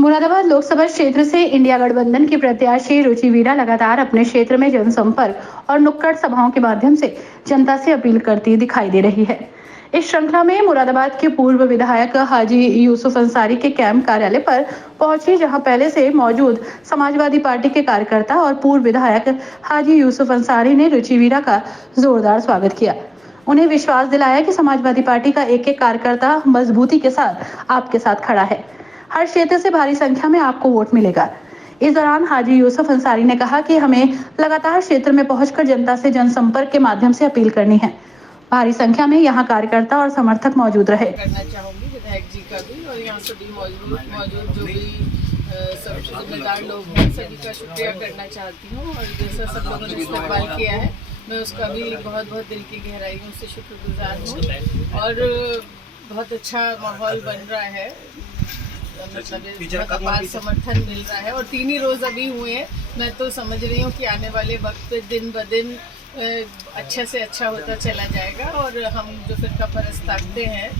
मुरादाबाद लोकसभा क्षेत्र से इंडिया गठबंधन की प्रत्याशी रुचि वीरा लगातार अपने क्षेत्र में जनसंपर्क और नुक्कड़ सभाओं के माध्यम से जनता से अपील करती दिखाई दे रही है। इस श्रृंखला में मुरादाबाद के पूर्व विधायक हाजी यूसुफ अंसारी के कैंप कार्यालय पर पहुंची, जहां पहले से मौजूद समाजवादी पार्टी के कार्यकर्ता और पूर्व विधायक हाजी यूसुफ अंसारी ने रुचि वीरा का जोरदार स्वागत किया। उन्हें विश्वास दिलाया कि समाजवादी पार्टी का एक एक कार्यकर्ता मजबूती के साथ आपके साथ खड़ा है। हर क्षेत्र से भारी संख्या में आपको वोट मिलेगा। इस दौरान हाजी यूसुफ अंसारी ने कहा कि हमें लगातार क्षेत्र में पहुंचकर जनता से जनसंपर्क के माध्यम से अपील करनी है। भारी संख्या में यहाँ कार्यकर्ता और समर्थक मौजूद रहे। करना चाहूँगी विधायक जी का भी, और यहाँ सभी मौजूद जो भी सब जिम्मेदार लोग हैं सभी का शुक्रिया करना चाहती हूँ। और जैसा सब लोगों ने इस्तेमाल किया है मैं उसका भी बहुत बहुत दिल की गहराइयों से शुक्रगुजार हूँ। और बहुत अच्छा माहौल बन रहा है, मतलब अपार समर्थन मिल रहा है। और 3 ही रोज़ अभी हुए हैं, मैं तो समझ रही हूँ कि आने वाले वक्त पे दिन ब दिन अच्छे से अच्छा होता चला जाएगा। और हम जो फिरका परस्त ताकते हैं,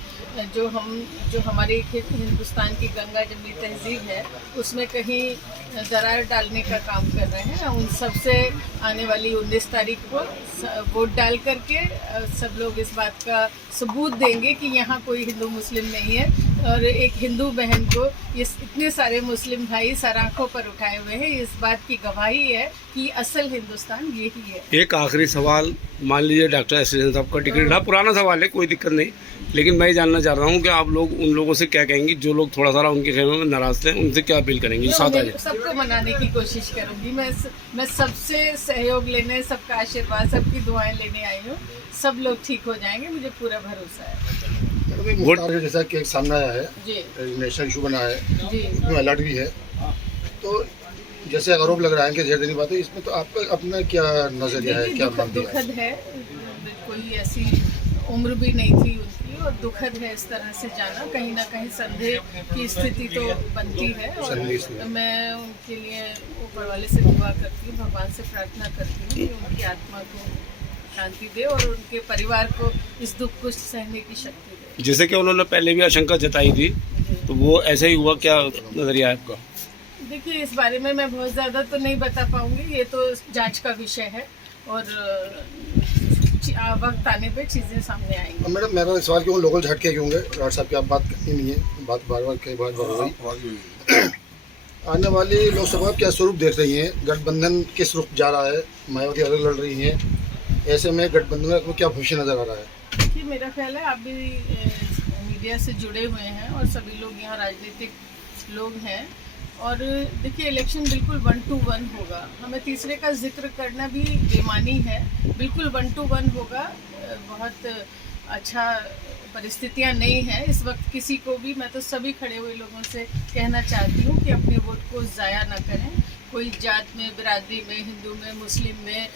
जो हमारी हिंदुस्तान की गंगा जमनी तहजीब है उसमें कहीं दरार डालने का काम कर रहे हैं, उन सब से आने वाली 19 तारीख को वोट डाल करके सब लोग इस बात का सबूत देंगे कि यहाँ कोई हिंदू मुस्लिम नहीं है। और एक हिंदू बहन को ये इतने सारे मुस्लिम भाई सर आंखों पर उठाए हुए हैं, इस बात की गवाही है कि असल हिंदुस्तान यही है। एक आखिरी सवाल, मान लीजिए डॉक्टर एसोसिएशन साहब का टिकट, पुराना सवाल है, कोई दिक्कत नहीं, लेकिन मैं ये जानना चाह रहा हूँ कि आप लोग उन लोगों से क्या कहेंगी जो लोग थोड़ा सा उनके खेमे में नाराज थे, उनसे क्या अपील करेंगी? साथ आ जाए, सबको मनाने की कोशिश करूंगी। मैं सबसे सहयोग लेने, सबका आशीर्वाद, सबकी दुआएं लेने आई हूँ। सब लोग ठीक हो जाएंगे, मुझे पूरा भरोसा है। वोट जैसा कि सामने आया है जी, नेशनल इशू बना है जी, इसमें अलर्ट भी है, तो जैसे आरोप लग रहा है कि ढेर देनी बात है, इसमें तो आपका अपना क्या नजरिया है, क्या मानती है? दुखद है, कोई ऐसी उम्र भी नहीं थी उनकी, और दुखद है इस तरह से जाना। कहीं ना कहीं संदेह की स्थिति तो बनती है। और मैं उनके लिए ऊपर वाले से दुआ करती हूँ, भगवान से प्रार्थना करती हूँ कि उनकी आत्मा को शांति दे और उनके परिवार को इस दुख को सहने की शक्ति दे। जैसे कि उन्होंने पहले भी आशंका जताई थी, तो वो ऐसा ही हुआ, क्या नजरिया है आपका? देखिए, इस बारे में मैं बहुत ज़्यादा तो नहीं बता पाऊंगी, ये तो जांच का विषय है और वक्त आने पे चीज़ें सामने आएंगी। मैडम, मेरा सवाल क्यों लोकल झटके क्यों गए? राठ साहब की आप बात करनी नहीं है, बात बार बार कई बार हो गई। आने वाली लोकसभा क्या स्वरूप देख रही हैं? गठबंधन किस रुख जा रहा है? मायावती अलग लड़ रही हैं, ऐसे में गठबंधन को क्या भविष्य नजर आ रहा है? देखिए, मेरा ख्याल है आप भी मीडिया से जुड़े हुए हैं और सभी लोग यहाँ राजनीतिक लोग हैं। और देखिए, इलेक्शन बिल्कुल 1 to 1 होगा, हमें तीसरे का जिक्र करना भी बेमानी है। बिल्कुल 1 to 1 होगा। बहुत अच्छा परिस्थितियाँ नहीं हैं इस वक्त किसी को भी। मैं तो सभी खड़े हुए लोगों से कहना चाहती हूँ कि अपने वोट को ज़ाया ना करें। कोई जात में, बिरादरी में, हिंदू में, मुस्लिम में,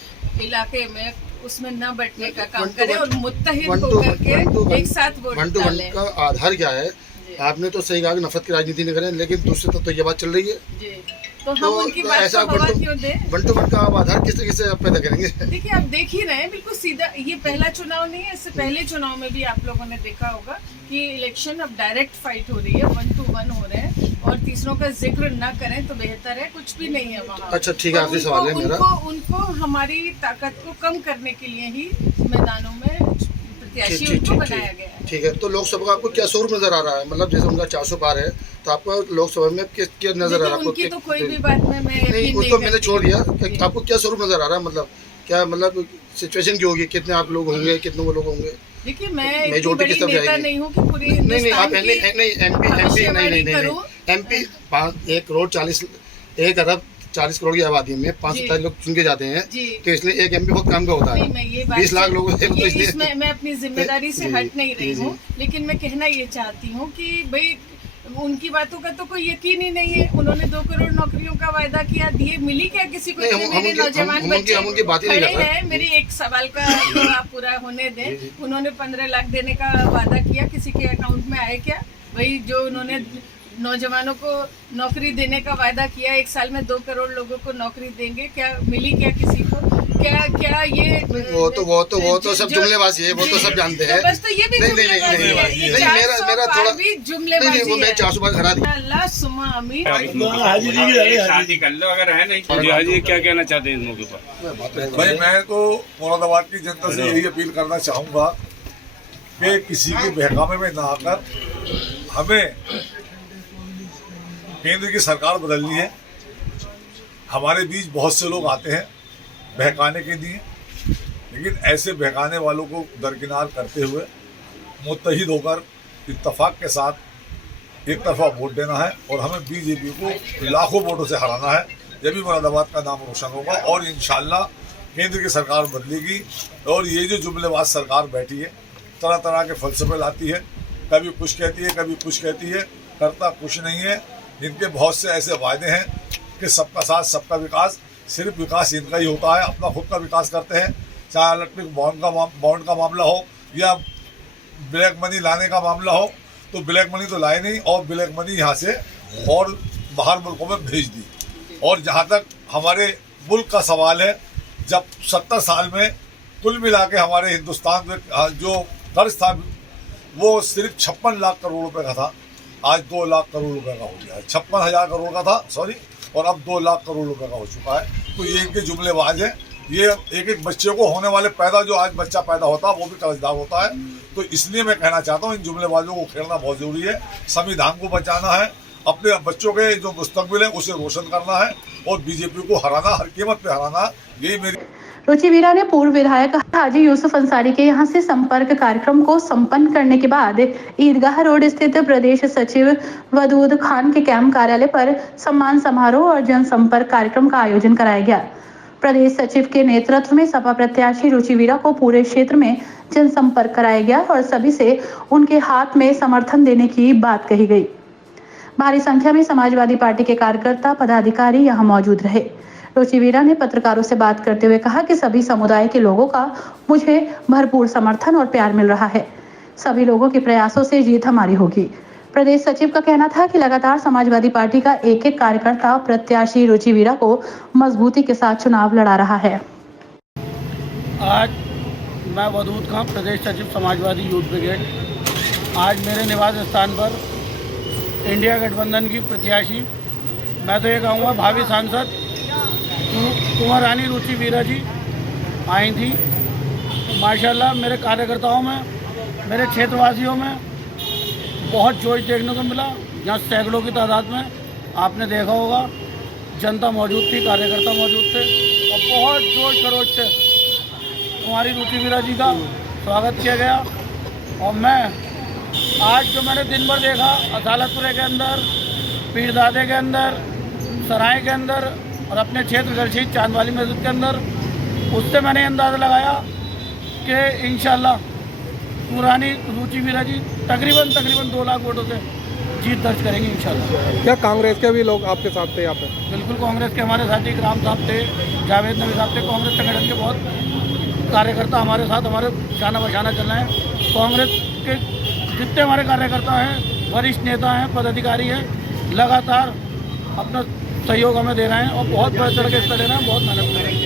इलाके में, उसमें न बैठने का काम करें और मुत्तहिद होकर के एक साथ वोट डालें। का आधार क्या है? आपने तो सही कहा कि नफरत की राजनीति नहीं करें, लेकिन दूसरे तक तो ये बात चल रही है जी, तो हम उनकी बात को हवा क्यों दें? 1 to 1 का आप आधार किस तरीके से पैदा करेंगे? देखिए, आप देख ही रहे हैं, बिल्कुल सीधा। ये पहला चुनाव नहीं है, इससे पहले चुनाव में भी आप लोगों ने देखा होगा कि इलेक्शन अब डायरेक्ट फाइट हो रही है, 1 to 1 हो रहे हैं। और तीसरों का जिक्र न करें तो बेहतर है, कुछ भी नहीं है वहाँ। अच्छा, ठीक है, आखिरी सवाल है मेरा। उनको हमारी ताकत को कम करने के लिए ही मैदानों में प्रत्याशी उनको बनाया गया है। ठीक है, तो लोकसभा का आपको क्या स्वरूप नजर आ रहा है? मतलब जैसे उनका 400 पार है, तो आपको लोकसभा में क्या नजर आ रहा है? उनकी तो कोई भी बात में मैं नहीं, वो तो मैंने छोड़ दिया। आपको क्या स्वरूप नजर आ रहा है? मतलब क्या, मतलब सिचुएशन क्या होगी? कितने आप लोग होंगे, कितने वो लोग होंगे? देखिए, मैं इतनी बड़ी नेता नहीं हूँ कि पूरी नहीं आप एमपी 1 करोड़ 1 अरब 40 करोड़ की आबादी में 527 लोग चुन के जाते हैं, तो इसलिए एक एमपी बहुत काम का होता है। 20 लाख लोग मैं अपनी जिम्मेदारी से हट नहीं रही हूँ, लेकिन मैं कहना ये चाहती हूँ कि भाई उनकी बातों का तो कोई यकीन ही नहीं है। उन्होंने 2 करोड़ नौकरियों का वायदा किया, दिए, मिली क्या किसी को? मेरे नौजवान बच्चे खड़े हैं, मेरी एक सवाल का तो आप पूरा होने दें। उन्होंने 15 लाख देने का वादा किया, किसी के अकाउंट में आए क्या? भाई, जो उन्होंने नौजवानों को नौकरी देने का वायदा किया, 1 साल में 2 करोड़ लोगों को नौकरी देंगे, क्या मिली क्या किसी को? क्या ये वो तो सब जुमलेबाजी है, वो तो सब जानते हैं। बस तो ये भी नहीं, मेरा थोड़ा जुमलेबाजी वो मैं 400 बार हरा दी। अल्लाह सुमा अमीन। शादी कर लो अगर है नहीं। जी हाजी क्या कहना चाहते हैं इस मौके पर? भाई मैं तो मुरादाबाद की जनता से यही अपील करना चाहूँगा कि किसी के बहकावे में ना आकर हमें केंद्र की सरकार बदलनी है। हमारे बीच बहुत से लोग आते हैं बहकाने के लिए, लेकिन ऐसे बहकाने वालों को दरकिनार करते हुए मुत्तहिद होकर इत्तेफाक के साथ एक तरफा वोट देना है और हमें बीजेपी को लाखों वोटों से हराना है। जब भी मुरादाबाद का नाम रोशन होगा और इंशाल्लाह केंद्र की सरकार बदलेगी। और ये जो जुमलेबाज सरकार बैठी है, तरह तरह के फलसफे लाती है, कभी कुछ कहती है कभी कुछ कहती है, करता कुछ नहीं है। इनके बहुत से ऐसे वायदे हैं कि सबका साथ सबका विकास, सिर्फ विकास इनका ही होता है, अपना खुद का विकास करते हैं। चाहे इलेक्ट्रिक बॉन्ड का मामला हो या ब्लैक मनी लाने का मामला हो, तो ब्लैक मनी तो लाए नहीं और ब्लैक मनी यहाँ से और बाहर मुल्कों में भेज दी। और जहाँ तक हमारे मुल्क का सवाल है, जब 70 साल में कुल मिला के हमारे हिंदुस्तान में जो कर्ज था वो सिर्फ 56 लाख करोड़ रुपए का था, आज 2 लाख करोड़ रुपए का हो गया है। 56,000 करोड़ का था सॉरी, और अब 2 लाख करोड़ रुपए का हो चुका है। तो ये इनके जुमलेबाज है। ये एक बच्चे को होने वाले पैदा जो आज बच्चा पैदा होता है वो भी कर्जदार होता है। तो इसलिए मैं कहना चाहता हूँ इन जुमलेबाजों को खेलना बहुत जरूरी है। संविधान को बचाना है, अपने बच्चों के जो मुस्तकबिल है उसे रोशन करना है और बीजेपी को हराना, हर कीमत पे हराना, यही मेरी। रुचि वीरा ने पूर्व विधायक हाजी यूसुफ अंसारी के यहां से संपर्क कार्यक्रम को संपन्न करने के बाद ईदगाह रोड स्थित प्रदेश सचिव वदूद खान के कैंप कार्यालय पर सम्मान समारोह और जनसंपर्क कार्यक्रम का आयोजन कराया गया। प्रदेश सचिव के नेतृत्व में सपा प्रत्याशी रुचि वीरा को पूरे क्षेत्र में जनसंपर्क कराया गया और सभी से उनके हाथ में समर्थन देने की बात कही गई। भारी संख्या में समाजवादी पार्टी के कार्यकर्ता पदाधिकारी यहां मौजूद रहे। रुचि वीरा ने पत्रकारों से बात करते हुए कहा कि सभी समुदाय के लोगों का मुझे भरपूर समर्थन और प्यार मिल रहा है। सभी लोगों के प्रयासों से जीत हमारी होगी। प्रदेश सचिव का कहना था कि लगातार समाजवादी पार्टी का एक एक कार्यकर्ता प्रत्याशी रुचि वीरा को मजबूती के साथ चुनाव लड़ा रहा है। आज मैं वदूद खान, प्रदेश सचिव समाजवादी यूथ ब्रिगेड, आज मेरे निवास स्थान पर इंडिया गठबंधन की प्रत्याशी, मैं तो ये कहूँगा भावी सांसद कुंवर रानी रुचि वीरा जी आई थी। माशाल्लाह मेरे कार्यकर्ताओं में, मेरे क्षेत्रवासियों में बहुत जोश देखने को मिला। यहाँ सैकड़ों की तादाद में आपने देखा होगा जनता मौजूद थी, कार्यकर्ता मौजूद थे और बहुत जोश खरोश से हमारी रुचि वीरा जी का स्वागत किया गया। और मैं आज जो मैंने दिन भर देखा अदालतपुरे के अंदर, पीरदादे के अंदर, सराय के अंदर और अपने क्षेत्र गलशीद चांदवाली मस्जिद के अंदर, उससे मैंने अंदाज़ा लगाया कि इंशाल्लाह पुरानी रुचि वीरा जी तकरीबन 2 लाख वोटों से जीत दर्ज करेंगे इंशाल्लाह। क्या कांग्रेस के भी लोग आपके साथ थे यहाँ पे? बिल्कुल, कांग्रेस के हमारे साथी इकराम साहब थे, जावेद नबी साहब थे। कांग्रेस संगठन के बहुत कार्यकर्ता हमारे साथ, हमारे शाना बशाना चल रहे हैं। कांग्रेस के जितने हमारे कार्यकर्ता हैं, वरिष्ठ नेता हैं, पदाधिकारी हैं, लगातार अपना सहयोग हमें दे रहे हैं और बहुत बढ़ चढ़ के हिस्सा ले रहे हैं, बहुत मेहनत कर रहे हैं।